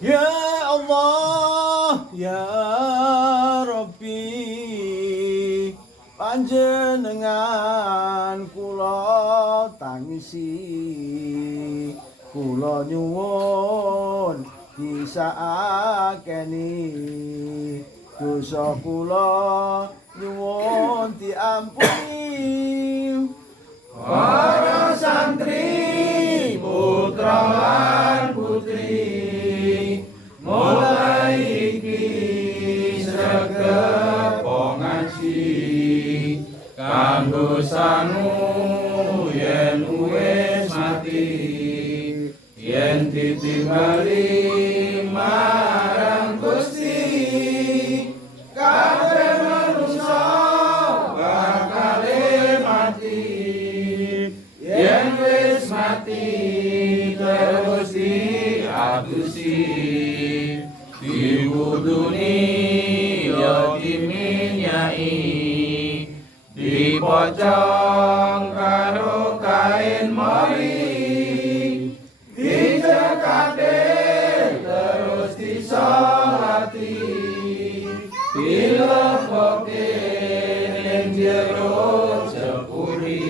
Ya Allah, ya Rabbi, panjenengan kula tangisi, kula nyuwun disakeni, dosa kula nyuwun diampuni. Para santri, putra lan putri, mulai iki sregep ngaji kanggo sanu yen wis mati, yen ditingali marang Gusti, kabeh manungsa bakal mati, yen wis mati terus diadusi, diwuduni ya diminyai, dipocong karo kain mori, dicekake terus disolati, dilebokke ning jero jepuri,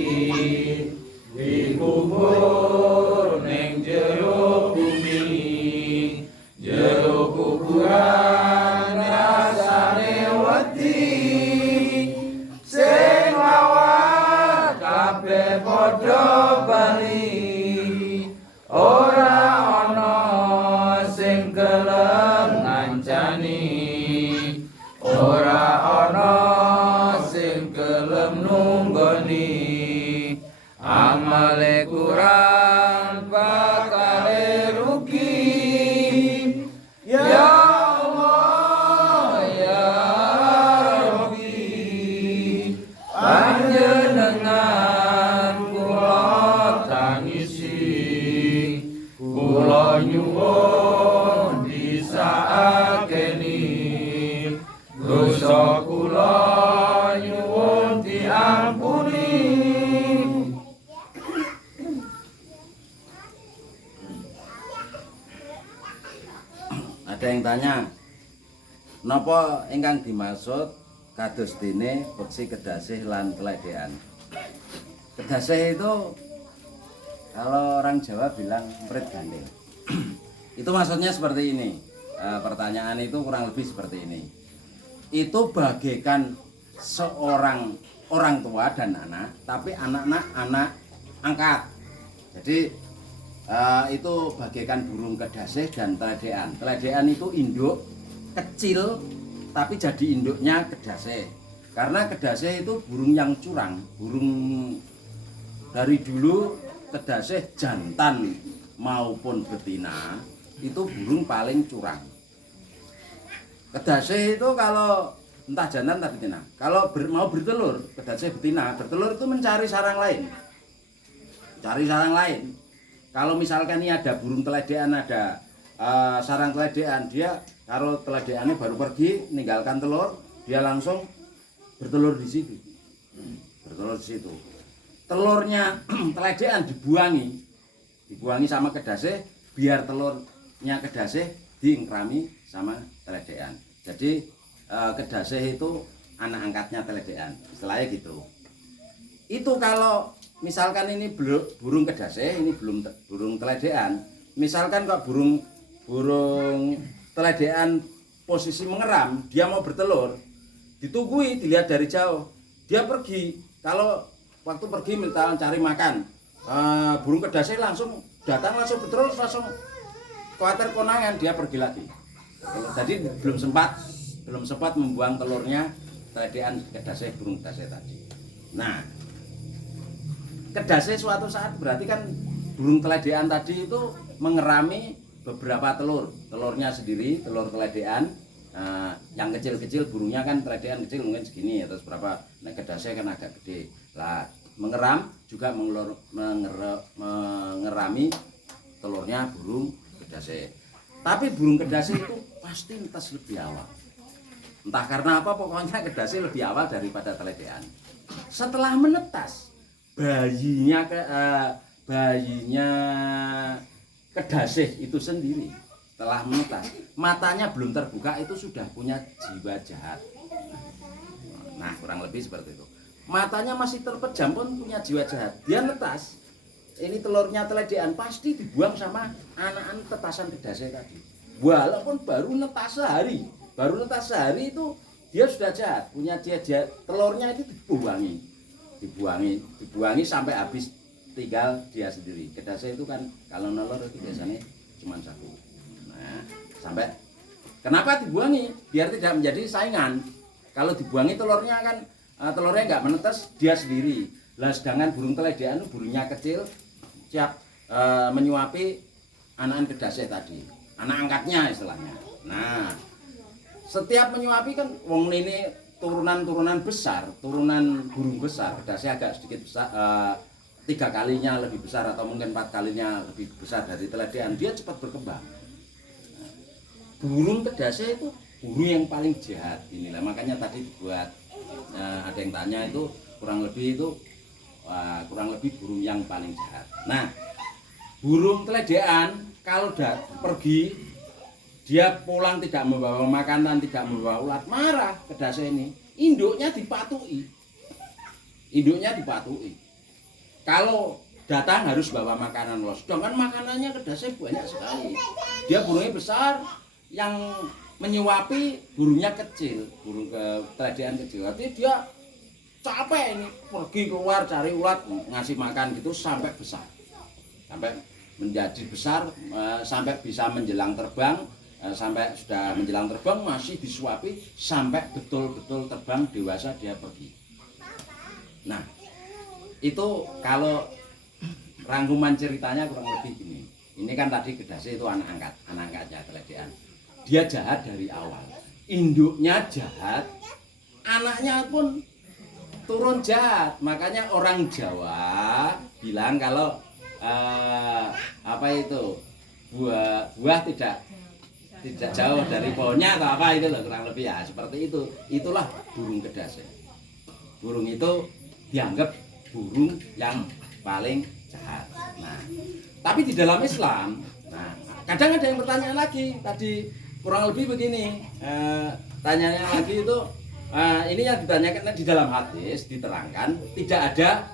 dikubur ning jero bumi, jero kuburan rasane wedi, sing lawan kabeh padha bali, ora ana sing gelem ngancani, ora ana sing gelem nunggoni, amale kurang bakale rugi. Ya Allah, ya Rabbi, panjenengan kula tangisi, kula nyuwun disakeni, dosa kula nyuwun diampuni. Ada yang tanya, napa ingkang dimaksud kados dene beksi kedasih lan keledean? Kedasih itu kalau orang Jawa bilang emprit gandeng. Itu maksudnya seperti ini. Pertanyaan itu kurang lebih seperti ini. Itu bagaikan seorang orang tua dan anak, tapi anak-anak anak angkat. Jadi itu bagaikan burung kedasih dan keledean. Keledean itu induk kecil tapi jadi induknya kedasih. Karena kedasih itu burung yang curang, burung dari dulu kedasih jantan maupun betina itu burung paling curang. Kedasih itu kalau entah jantan entah betina, kalau mau bertelur, kedasih betina bertelur itu mencari sarang lain, cari sarang lain. Kalau misalkan ini ada burung teledean, ada sarang teledean, dia kalau teledeannya baru pergi meninggalkan telur, dia langsung bertelur di situ, bertelur di situ. Telurnya teledean dibuangi sama kedasih, biar telurnya kedasih diingkrami sama teledean. Jadi kedasih itu anak angkatnya teledean, istilahnya gitu. Itu kalau misalkan ini burung kedasih, ini belum burung teledean. Misalkan kok burung teledean posisi mengeram, dia mau bertelur, ditungguin, dilihat dari jauh, dia pergi. Kalau waktu pergi misalkan cari makan, burung kedasih langsung datang, langsung bertelur, langsung khawatir konangan, dia pergi lagi. Jadi belum sempat membuang telurnya teledean kedasih, burung kedasih tadi. Nah, kedasih suatu saat berarti kan burung teledean tadi itu mengerami beberapa telurnya sendiri, telur teledean. Yang kecil-kecil burungnya kan teledean kecil mungkin segini atau berapa, nah kedasih kan agak gede lah, mengeram juga mengerami telurnya burung kedasih. Tapi burung kedasih itu pasti netas lebih awal, entah karena apa, pokoknya kedasih lebih awal daripada teledean. Setelah menetas, bayinya kedasih itu sendiri setelah menetas, matanya belum terbuka itu sudah punya jiwa jahat. Nah, kurang lebih seperti itu. Matanya masih terpejam pun punya jiwa jahat. Dia netas. Ini telurnya teledean pasti dibuang sama anak-anak tetasan kedasih tadi. Walaupun baru netas sehari. Baru netas sehari itu dia sudah jahat, punya jiwa jahat. Telurnya itu dibuangi sampai habis, tinggal dia sendiri. Kedasih itu kan kalau nelur itu biasanya cuma satu. Nah, sampai kenapa dibuangi? Biar tidak menjadi saingan. Kalau dibuangi telurnya kan telurnya nggak menetas, dia sendiri. Lah sedangkan burung teledean burungnya kecil, siap menyuapi anak kedasih tadi, anak angkatnya istilahnya. Nah, setiap menyuapi kan wong ini turunan besar, turunan burung besar, kedasih agak sedikit besar, 3 kalinya lebih besar atau mungkin 4 kalinya lebih besar dari teledean, dia cepat berkembang. Burung kedasih itu burung yang paling jahat inilah, makanya tadi dibuat ada yang tanya itu kurang lebih burung yang paling jahat. Nah, burung teledean kalau udah pergi, dia pulang tidak membawa makanan, tidak membawa ulat, marah kedasih ini. Induknya dipatuhi. Kalau datang harus bawa makanan los. Sedangkan makanannya kedasih banyak sekali. Dia burungnya besar, yang menyuapi burungnya kecil, burung teledean kecil. Artinya dia capek ini pergi keluar cari ulat, ngasih makan gitu sampai besar, sampai menjadi besar, sampai bisa menjelang terbang, sampai sudah menjelang terbang masih disuapi sampai betul-betul terbang dewasa dia pergi. Nah, itu kalau rangkuman ceritanya kurang lebih gini. Ini kan tadi kedasih itu anak angkatnya teledean. Dia jahat dari awal, induknya jahat, anaknya pun turun jahat. Makanya orang Jawa bilang kalau buah tidak jauh dari pohonnya atau apa itu loh, kurang lebih ya seperti itu. Itulah burung kedasih. Burung itu dianggap burung yang paling jahat. Nah, tapi di dalam Islam, nah kadang ada yang bertanya lagi tadi. Kurang lebih begini, tanyanya lagi itu, ini yang ditanyakan di dalam hadis diterangkan tidak ada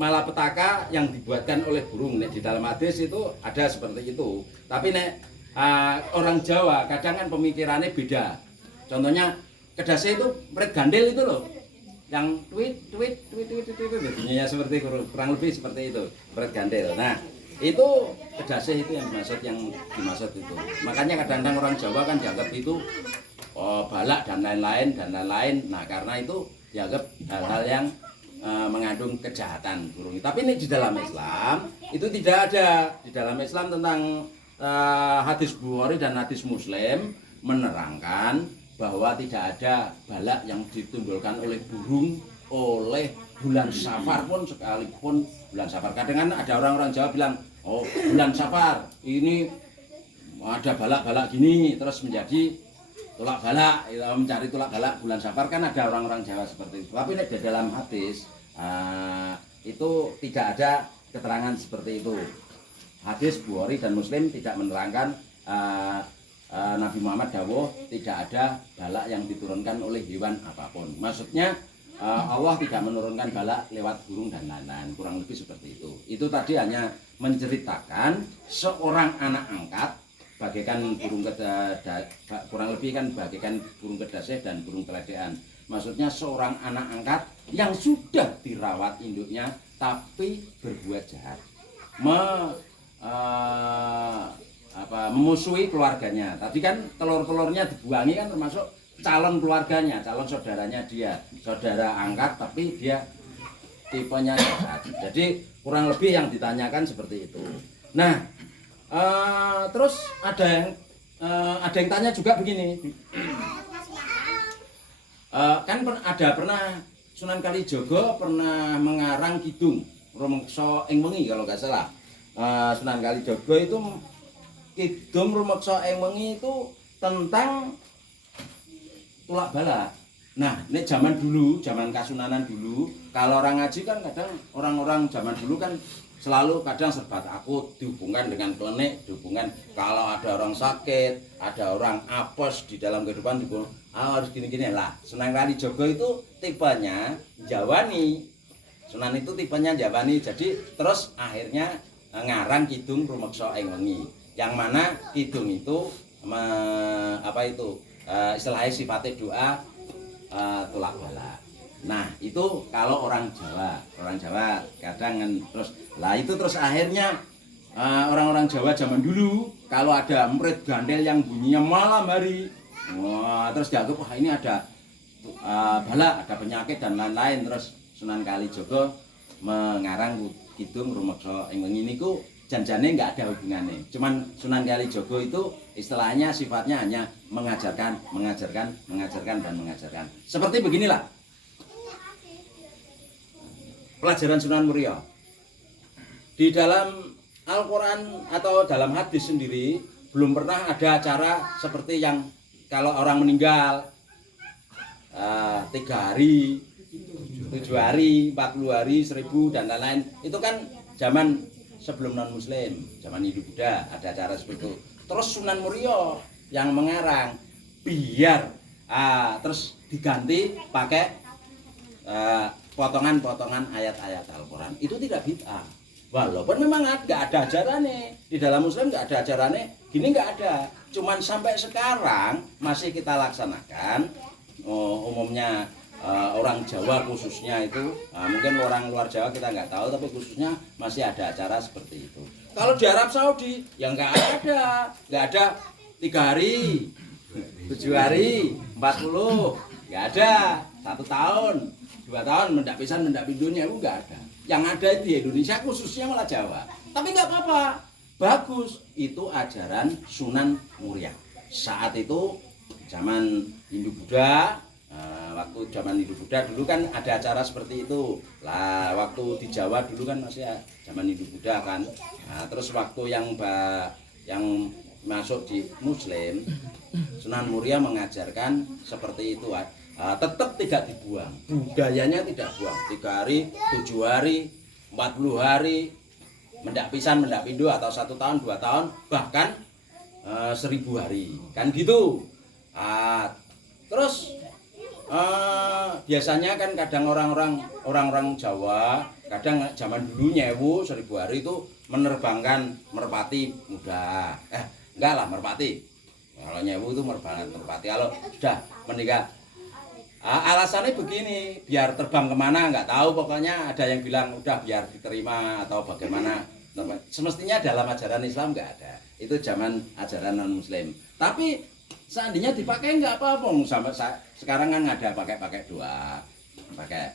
malapetaka yang dibuatkan oleh burung. Di dalam hadis itu ada seperti itu. Tapi orang Jawa kadang kan pemikirannya beda. Contohnya kedasih itu merit gandil itu loh, yang tweet bunyinya seperti kurang lebih seperti itu, merit gandil. Nah, itu kedasih itu yang dimaksud itu. Makanya kadang-kadang orang Jawa kan dianggap itu balak dan lain-lain. Nah, karena itu dianggap hal-hal yang mengandung kejahatan burung. Tapi ini di dalam Islam itu tidak ada. Di dalam Islam tentang hadis Bukhari dan hadis Muslim menerangkan bahwa tidak ada balak yang ditimbulkan oleh burung oleh bulan Safar pun, sekalipun bulan Safar. Kadang kan ada orang-orang Jawa bilang, oh bulan Safar ini ada balak-balak gini, terus menjadi tolak balak, mencari tolak balak bulan Safar. Kan ada orang-orang Jawa seperti itu. Tapi di dalam hadis itu tidak ada keterangan seperti itu. Hadis Bukhari dan Muslim tidak menerangkan Nabi Muhammad dawuh tidak ada balak yang diturunkan oleh hewan apapun. Maksudnya Allah tidak menurunkan balak lewat burung dan lain-lain, kurang lebih seperti itu. Itu tadi hanya menceritakan seorang anak angkat bagaikan burung kurang lebih kan bagaikan burung kedasih dan burung teledean. Maksudnya seorang anak angkat yang sudah dirawat induknya tapi berbuat jahat, memusuhi keluarganya. Tadi kan telur-telurnya dibuangi kan termasuk calon keluarganya, calon saudaranya dia, saudara angkat tapi dia tipenya jahat. Jadi kurang lebih yang ditanyakan seperti itu. Nah, terus ada yang tanya juga begini, kan pernah Sunan Kalijogo pernah mengarang kidung rumeksa ing wengi kalau nggak salah. Sunan Kalijogo itu kidung rumeksa ing wengi itu tentang tulak balak. Nah, ini zaman dulu, zaman Kasunanan dulu, kalau orang ngaji kan kadang orang-orang zaman dulu kan selalu kadang serba takut, dihubungkan dengan klinik, dihubungkan kalau ada orang sakit, ada orang apes di dalam kehidupan juga harus gini-gini lah. Sunan Kalijaga itu tipenya Jawani. Sunan itu tipenya Jawani. Jadi terus akhirnya ngarang Kidung Rumeksa ing Wengi. Yang mana kidung itu istilahnya sifatnya doa tolak bala. Nah itu kalau orang Jawa kadang terus lah itu terus akhirnya orang-orang Jawa zaman dulu kalau ada emprit gandel yang bunyinya malam hari, wah terus dianggap wah ini ada bala, ada penyakit dan lain-lain. Terus Sunan Kalijaga mengarang Kidung Rumeksa ing Wengi niku janjane nggak ada hubungannya. Cuman Sunan Kalijaga itu istilahnya sifatnya hanya mengajarkan. Seperti beginilah pelajaran Sunan Muria. Di dalam Al-Quran atau dalam hadis sendiri belum pernah ada acara seperti yang kalau orang meninggal 3 hari, 7 hari, 40 hari, 1000 dan lain-lain. Itu kan zaman sebelum non muslim, zaman Hindu Buddha ada acara seperti itu. Terus Sunan Muria yang mengarang biar terus diganti pakai potongan-potongan ayat-ayat Al-Quran. Itu tidak bid'ah. Walaupun memang nggak ada ajarannya di dalam muslim, nggak ada ajarannya gini, nggak ada. Cuman sampai sekarang masih kita laksanakan. Umumnya orang Jawa khususnya itu mungkin orang luar Jawa kita nggak tahu, tapi khususnya masih ada acara seperti itu. Kalau di Arab Saudi yang nggak ada 3 hari, 7 hari, 40, nggak ada 1 tahun, 2 tahun mendak pisan mendak pindunya itu nggak ada. Yang ada di Indonesia khususnya malah Jawa. Tapi nggak apa-apa, bagus. Itu ajaran Sunan Muria. Saat itu zaman Hindu Buddha, waktu zaman Hindu Buddha dulu kan ada acara seperti itu. Lah waktu di Jawa dulu kan masih zaman Hindu Buddha kan. Nah, terus waktu yang masuk di Muslim, Sunan Muria mengajarkan seperti itu. Tetap tidak dibuang, budayanya tidak buang. 3 hari, 7 hari, 40 hari, mendak pisan, mendak pindu atau 1 tahun, 2 tahun, bahkan 1000 hari, kan gitu. Terus biasanya kan kadang orang-orang Jawa, kadang zaman dulu nyewu 1000 hari itu menerbangkan merpati muda. Enggak lah merpati. Kalau nyewu itu merpati. Kalau sudah meninggal. Alasannya begini, biar terbang kemana nggak tahu, pokoknya ada yang bilang udah biar diterima atau bagaimana. Semestinya dalam ajaran Islam nggak ada, itu zaman ajaran non Muslim. Tapi seandainya dipakai nggak apa-apa, sampai sekarang kan ada pakai doa, pakai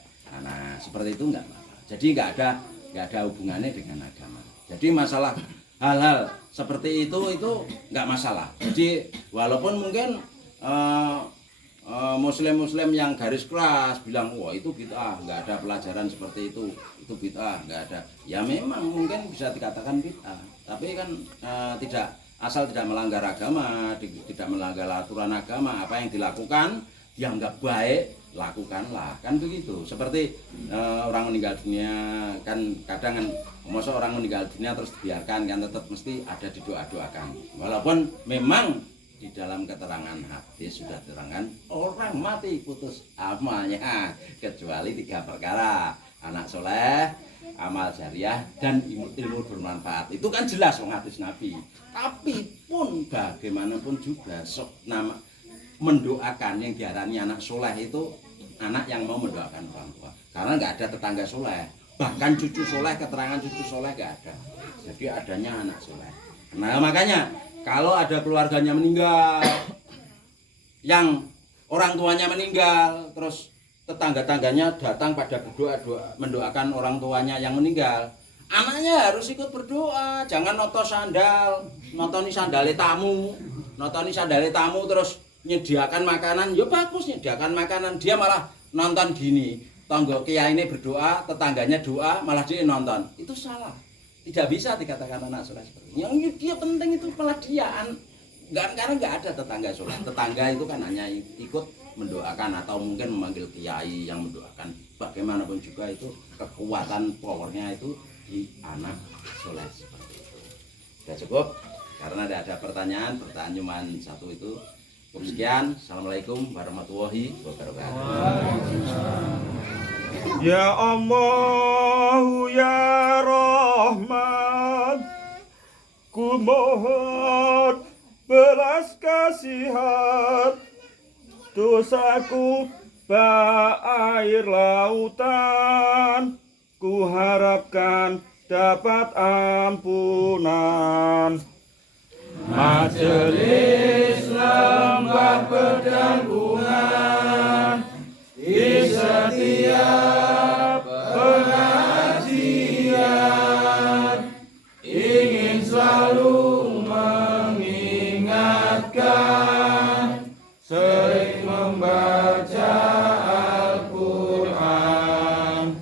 seperti itu nggak apa-apa. Jadi nggak ada hubungannya dengan agama. Jadi masalah hal-hal seperti itu nggak masalah. Jadi walaupun mungkin Muslim-Muslim yang garis keras bilang wah itu bid'ah, nggak ada pelajaran seperti itu bid'ah, nggak ada. Ya memang mungkin bisa dikatakan bid'ah, tapi kan tidak melanggar agama, tidak melanggar aturan agama. Apa yang dilakukan dianggap baik, lakukanlah, kan begitu. Seperti orang meninggal dunia kan kadang kan masa orang meninggal dunia terus dibiarkan kan, tetap mesti ada didoa-doakan. Walaupun memang di dalam keterangan hadis sudah diterangkan orang mati putus amalnya kecuali 3 perkara: anak soleh, amal jariah, dan ilmu bermanfaat. Itu kan jelas hadis Nabi. Tapi pun bagaimanapun juga nama mendoakan yang diarani anak soleh itu anak yang mau mendoakan orang tua, karena nggak ada tetangga soleh, bahkan cucu soleh, keterangan cucu soleh nggak ada. Jadi adanya anak soleh. Nah makanya kalau ada keluarganya meninggal, yang orang tuanya meninggal, terus tetangga-tangganya datang pada berdoa, mendoakan orang tuanya yang meninggal, anaknya harus ikut berdoa. Jangan notoni sandale tamu terus nyediakan makanan. Ya bagus nyediakan makanan, dia malah nonton gini. Tonggo kiai ini berdoa, tetangganya doa, malah dia nonton. Itu salah. Tidak bisa dikatakan anak soleh seperti ini. Yang dia penting itu peladian. Karena nggak ada tetangga soleh. Tetangga itu kan hanya ikut mendoakan atau mungkin memanggil kiai yang mendoakan. Bagaimanapun juga itu kekuatan powernya itu bagi anak soleh seperti itu. Sudah cukup? Karena tidak ada pertanyaan cuma satu itu. Cukup sekian. Assalamualaikum warahmatullahi wabarakatuh. Ya Allah ya Rahman, ku mohon belas kasihan, dosaku bak air lautan, ku harapkan dapat ampunan. Majelis lembah penanggungan di setiap pengajian ingin selalu mengingatkan, sering membaca Al-Quran.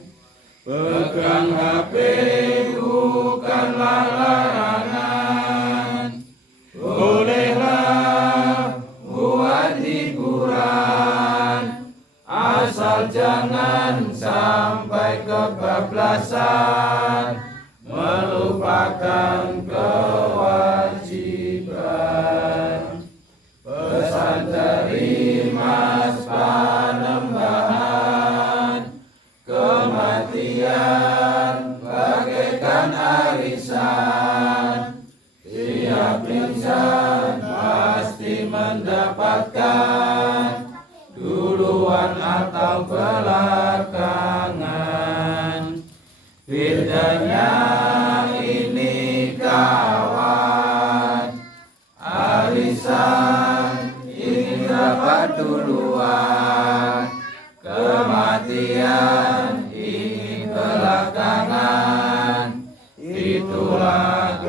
Pegang HP bukanlah larangan, bolehlah buat hiburan, asal jangan sampai kebablasan, melupakan kewajiban. Pesan dari Mas Panembahan, kematian bagaikan arisan, tiap insan pasti mendapatkan, duluan atau belakangan. Bedanya ini kawan, arisan ingin dapat duluan, kematian ingin belakangan. Itulah